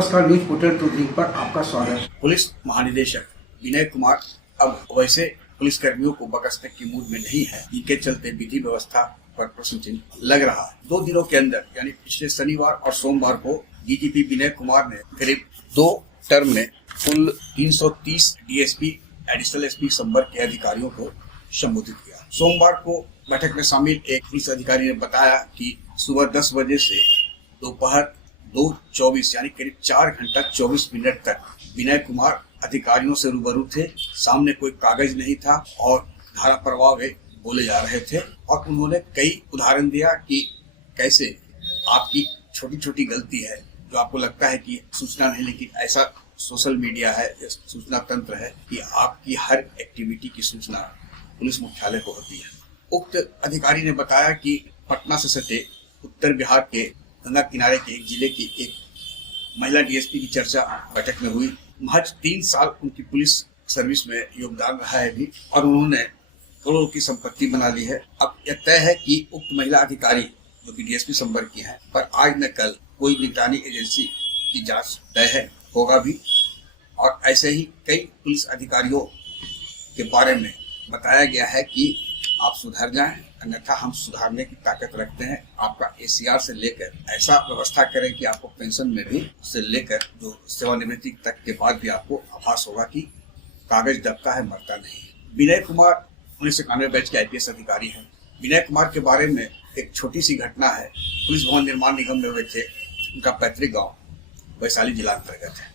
नमस्कार, news portal to पर आपका स्वागत। पुलिस महानिदेशक विनय कुमार अब वैसे पुलिस कर्मियों को बकसने की मूड में नहीं है, जिनके चलते विधि व्यवस्था पर प्रश्न चिन्ह लग रहा है। 2 दिनों के अंदर यानी पिछले शनिवार और सोमवार को डीजीपी विनय कुमार ने करीब 2 टर्म में कुल 330 डीएसपी, एडिशनल एसपी संवर्ग के अधिकारियों को संबोधित किया। सोमवार को बैठक में शामिल एक पुलिस अधिकारी ने बताया कि सुबह 10 बजे से दोपहर 2:24 यानी करीब 4 घंटा 24 मिनट तक विनय कुमार अधिकारियों से रूबरू थे। सामने कोई कागज नहीं था और धारा प्रवाह वे बोले जा रहे थे और उन्होंने कई उदाहरण दिया कि कैसे आपकी छोटी छोटी गलती है जो आपको लगता है कि सूचना नहीं, लेकिन ऐसा सोशल मीडिया है, सूचना तंत्र है कि आपकी हर एक्टिविटी की सूचना पुलिस मुख्यालय को होती है। उक्त अधिकारी ने बताया कि पटना से सटे उत्तर बिहार के गंगा किनारे के एक जिले की एक महिला डीएसपी की चर्चा बैठक में हुई। महज 3 साल उनकी पुलिस सर्विस में योगदान रहा है भी और उन्होंने करोड़ों की संपत्ति बना ली है। अब यह तय है कि उक्त महिला अधिकारी जो कि डीएसपी संवर्ग की है पर आज न कल कोई निगरानी एजेंसी की जांच तय है, होगा भी। और ऐसे ही कई पुलिस अधिकारियों के बारे में बताया गया है कि आप सुधर जाएं, अन्यथा हम सुधारने की ताकत रखते हैं। आपका एसीआर से लेकर ऐसा व्यवस्था करें कि आपको पेंशन में भी से लेकर जो सेवानिवृत्ति तक के बाद भी आपको आभास होगा कि कागज दबता है, मरता नहीं। विनय कुमार 1991 बैच के आईपीएस अधिकारी हैं। विनय कुमार के बारे में एक छोटी सी घटना है। पुलिस भवन निर्माण निगम में हुए थे। उनका पैतृक गाँव वैशाली जिला अंतर्गत है।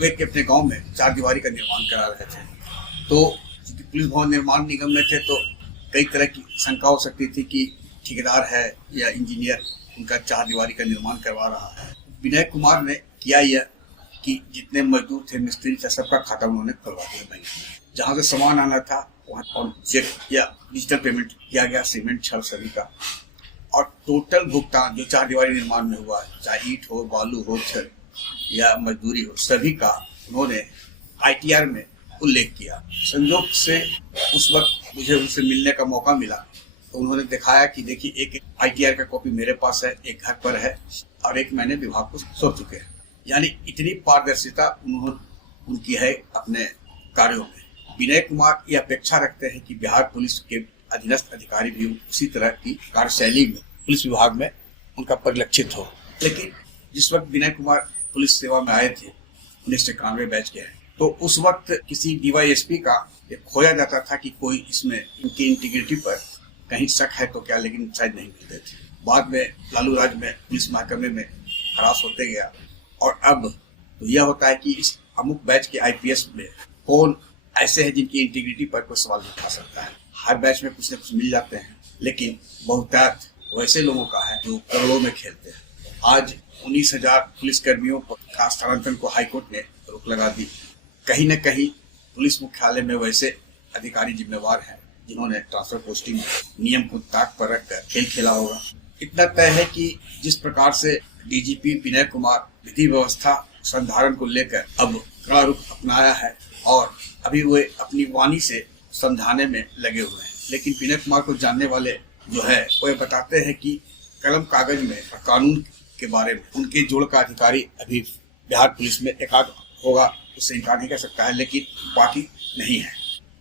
वे अपने गाँव में 4 दीवारी का निर्माण करा रहे थे। तो पुलिस भवन निर्माण निगम में थे तो कई तरह की शंका हो सकती थी कि ठेकेदार है या इंजीनियर उनका 4 दीवारी का निर्माण करवा रहा है। विनय कुमार ने किया यह कि जितने मजदूर थे, मिस्त्री थे, सबका खाता उन्होंने खुलवा दिया बैंक में। जहाँ से सामान आना था वहाँ चेक या डिजिटल पेमेंट किया गया, सीमेंट छड़ सभी का। और टोटल भुगतान जो 4 दीवारी निर्माण में हुआ, चाहे ईंट हो, बालू हो, छड़ या मजदूरी हो, सभी का उन्होंने ITR में उल्लेख किया। संयोग से उस वक्त मुझे उनसे मिलने का मौका मिला तो उन्होंने दिखाया कि देखिए एक ITR का कॉपी मेरे पास है, एक घर पर है और एक मैंने विभाग को सौंप चुके हैं। यानी इतनी पारदर्शिता उनकी है अपने कार्यों में। विनय कुमार ये अपेक्षा रखते हैं कि बिहार पुलिस के अधीनस्थ अधिकारी भी उसी तरह की कार्यशैली में पुलिस विभाग में उनका परिलक्षित हो। लेकिन जिस वक्त विनय कुमार पुलिस सेवा में आए थे 1991 बैच के हैं, तो उस वक्त किसी DYSP का खोया जाता था कि कोई इसमें इनकी इंटीग्रिटी पर कहीं शक है तो क्या, लेकिन शायद नहीं मिलते थे। बाद में लालू राज में पुलिस महकमे में हरास होते गया और अब तो यह होता है कि इस अमुक बैच के IPS में कौन ऐसे हैं जिनकी इंटीग्रिटी पर कोई सवाल नहीं उठा सकता है। हर बैच में कुछ न कुछ मिल जाते हैं, लेकिन बहुतायत वैसे लोगों का है जो करोड़ों में खेलते हैं। आज 19,000 पुलिस कर्मियों का स्थानांतरण को हाईकोर्ट ने रोक लगा दी। कहीं न कहीं पुलिस मुख्यालय में वैसे अधिकारी जिम्मेवार हैं जिन्होंने ट्रांसफर पोस्टिंग नियम को ताक पर रखकर खेल खेला होगा। इतना तय है कि जिस प्रकार से डीजीपी विनय कुमार विधि व्यवस्था संधारण को लेकर अब कड़ा रुख अपनाया है और अभी वे अपनी वाणी से समझाने में लगे हुए हैं, लेकिन विनय कुमार को जानने वाले जो है वो बताते हैं कि कलम कागज में और कानून के बारे में उनके जोड़ का अधिकारी अभी बिहार पुलिस में एकाध होगा, उससे इनकार नहीं कर सकता है, लेकिन बाकी नहीं है।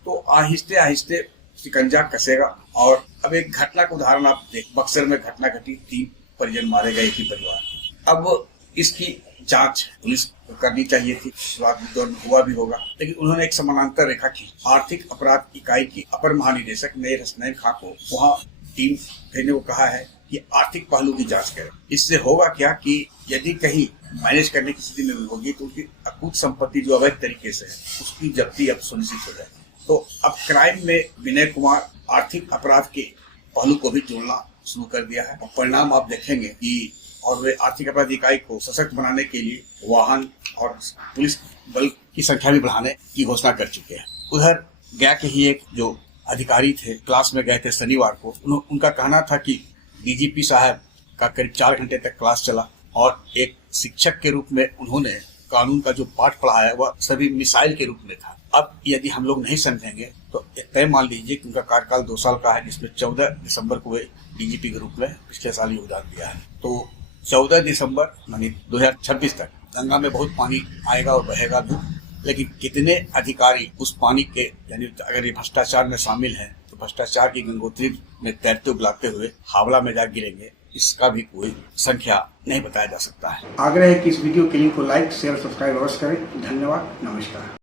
तो आहिस्ते आहिस्ते शिकंजा कसेगा। और अब एक घटना का उदाहरण आप देख, बक्सर में घटना घटी, 3 परिजन मारे गए ही परिवार। अब इसकी जांच पुलिस को करनी चाहिए थी, शुरुआती दौर में हुआ भी होगा, लेकिन उन्होंने एक समानांतर रेखा की। आर्थिक अपराध इकाई की अपर महानिदेशक नईर हसनैन खां को वहाँ टीम भेजने को कहा है कि आर्थिक पहलू की जांच करें। इससे होगा क्या कि यदि कहीं मैनेज करने की स्थिति में भी होगी तो उनकी अकूत संपत्ति जो अवैध तरीके से है उसकी जब्ती अब सुनिश्चित हो जाएगी। तो अब क्राइम में विनय कुमार आर्थिक अपराध के पहलू को भी जोड़ना शुरू कर दिया है और परिणाम आप देखेंगे कि और वे आर्थिक अपराध इकाई को सशक्त बनाने के लिए वाहन और पुलिस बल की संख्या भी बढ़ाने की घोषणा कर चुके हैं। उधर गया के ही एक जो अधिकारी थे, क्लास में गए थे शनिवार को, उनका कहना था कि डीजीपी साहब का करीब 4 घंटे तक क्लास चला और एक शिक्षक के रूप में उन्होंने कानून का जो पाठ पढ़ाया वह सभी मिसाइल के रूप में था। अब यदि हम लोग नहीं समझेंगे तो तय मान लीजिए कि उनका कार्यकाल 2 साल का है, जिसमें 14 दिसंबर को वे डीजीपी के रूप में पिछले साल योगदान दिया है। तो 14 दिसंबर यानी 2026 तक गंगा में बहुत पानी आएगा और बहेगा भी, लेकिन कितने अधिकारी उस पानी के यानी अगर ये भ्रष्टाचार में शामिल हैं तो भ्रष्टाचार की गंगोत्री में तैरते उबलाते हुए हावड़ा में जा गिरेंगे, इसका भी कोई संख्या नहीं बताया जा सकता है। आग्रह है कि इस वीडियो के लिंक को लाइक शेयर सब्सक्राइब अवश्य करें। धन्यवाद, नमस्कार।